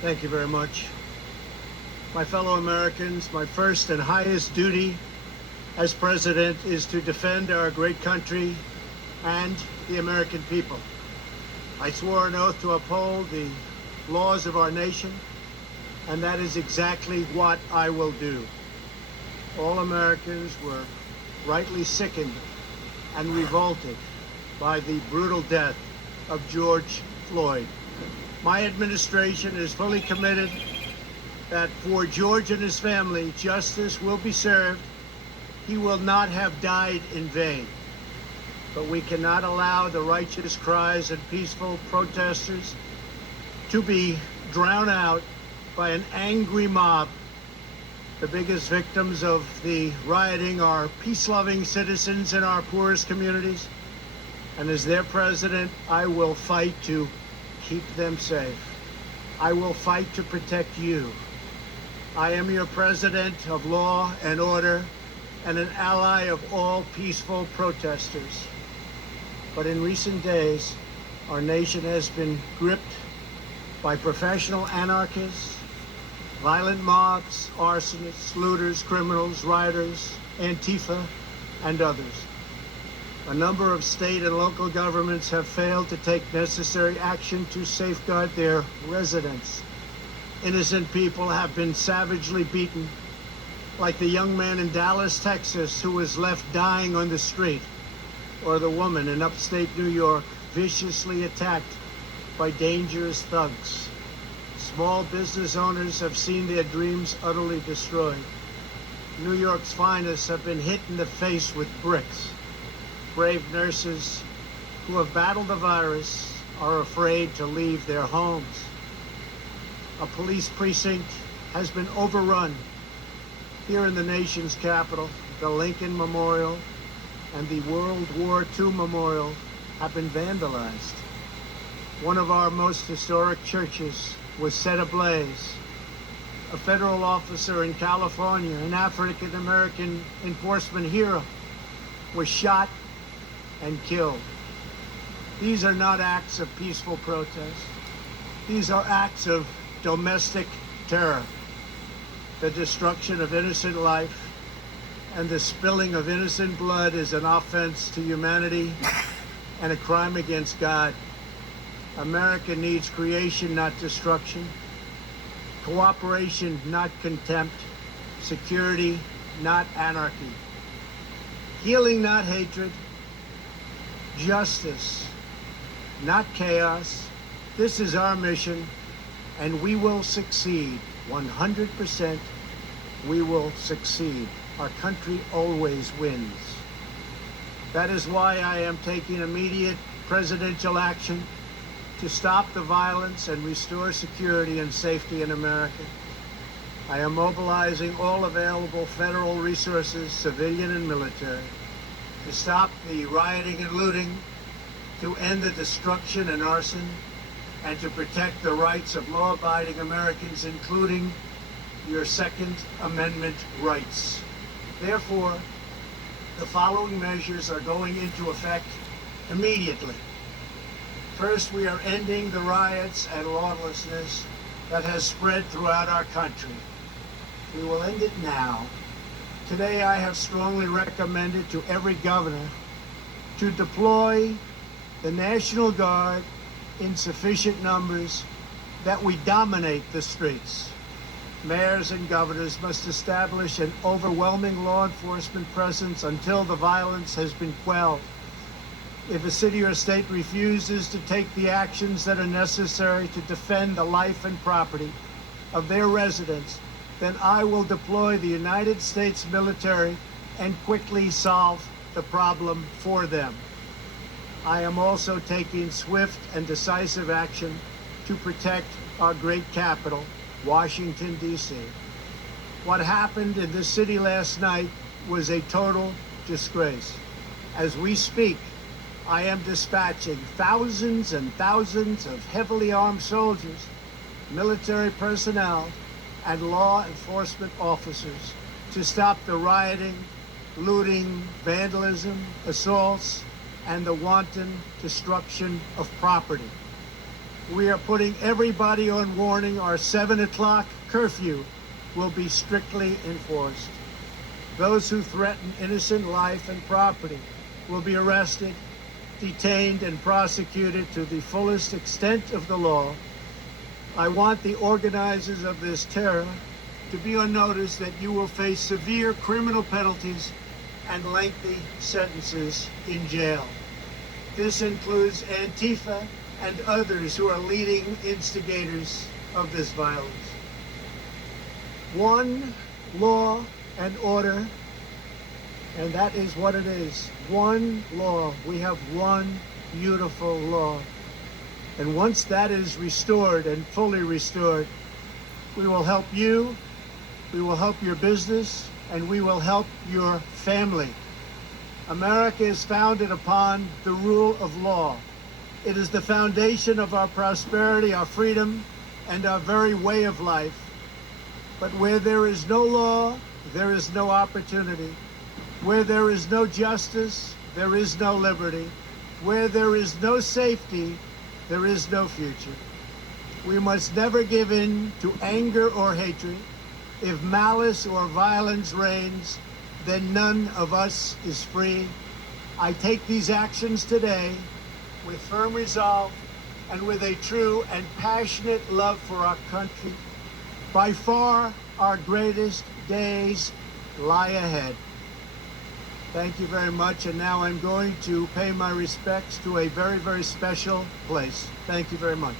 Thank you very much. My fellow Americans, my first and highest duty as president is to defend our great country and the American people. I swore an oath to uphold the laws of our nation, and that is exactly what I will do. All Americans were rightly sickened and revolted by the brutal death of George Floyd. My administration is fully committed that for George and his family, justice will be served. He will not have died in vain. But we cannot allow the righteous cries and peaceful protesters to be drowned out by an angry mob. The biggest victims of the rioting are peace-loving citizens in our poorest communities. And as their president, I will fight to keep them safe. I will fight to protect you. I am your president of law and order and an ally of all peaceful protesters. But in recent days, our nation has been gripped by professional anarchists, violent mobs, arsonists, looters, criminals, rioters, ANTIFA, and others. A number of state and local governments have failed to take necessary action to safeguard their residents. Innocent people have been savagely beaten, like the young man in Dallas, Texas, who was left dying on the street, or the woman in upstate New York viciously attacked by dangerous thugs. Small business owners have seen their dreams utterly destroyed. New York's finest have been hit in the face with bricks. Brave nurses who have battled the virus are afraid to leave their homes. A police precinct has been overrun here in the nation's capital. The Lincoln Memorial and the World War II Memorial have been vandalized. One of our most historic churches was set ablaze. A federal officer in California, an African-American enforcement hero, was shot and killed. These are not acts of peaceful protest. These are acts of domestic terror. The destruction of innocent life and the spilling of innocent blood is an offense to humanity and a crime against God. America needs creation, not destruction. Cooperation, not contempt. Security, not anarchy. Healing, not hatred. Justice, not chaos. This is our mission, and we will succeed. 100%, we will succeed. Our country always wins. That is why I am taking immediate presidential action to stop the violence and restore security and safety in America. I am mobilizing all available federal resources, civilian and military, to stop the rioting and looting, to end the destruction and arson, and to protect the rights of law-abiding Americans, including your Second Amendment rights. Therefore, the following measures are going into effect immediately. First, we are ending the riots and lawlessness that has spread throughout our country. We will end it now. Today, I have strongly recommended to every governor to deploy the National Guard in sufficient numbers that we dominate the streets. Mayors and governors must establish an overwhelming law enforcement presence until the violence has been quelled. If a city or state refuses to take the actions that are necessary to defend the life and property of their residents, then I will deploy the United States military and quickly solve the problem for them. I am also taking swift and decisive action to protect our great capital, Washington, D.C. What happened in this city last night was a total disgrace. As we speak, I am dispatching thousands and thousands of heavily armed soldiers, military personnel, and law enforcement officers to stop the rioting, looting, vandalism, assaults, and the wanton destruction of property. We are putting everybody on warning. Our 7 o'clock curfew will be strictly enforced. Those who threaten innocent life and property will be arrested, detained, and prosecuted to the fullest extent of the law. I want the organizers of this terror to be on notice that you will face severe criminal penalties and lengthy sentences in jail. This includes ANTIFA and others who are leading instigators of this violence. One law and order, and that is what it is. One law. We have one beautiful law. And once that is restored and fully restored, we will help you, we will help your business, and we will help your family. America is founded upon the rule of law. It is the foundation of our prosperity, our freedom, and our very way of life. But where there is no law, there is no opportunity. Where there is no justice, there is no liberty. Where there is no safety, there is no future. We must never give in to anger or hatred. If malice or violence reigns, then none of us is free. I take these actions today with firm resolve and with a true and passionate love for our country. By far, our greatest days lie ahead. Thank you very much. And now I'm going to pay my respects to a very, very special place. Thank you very much.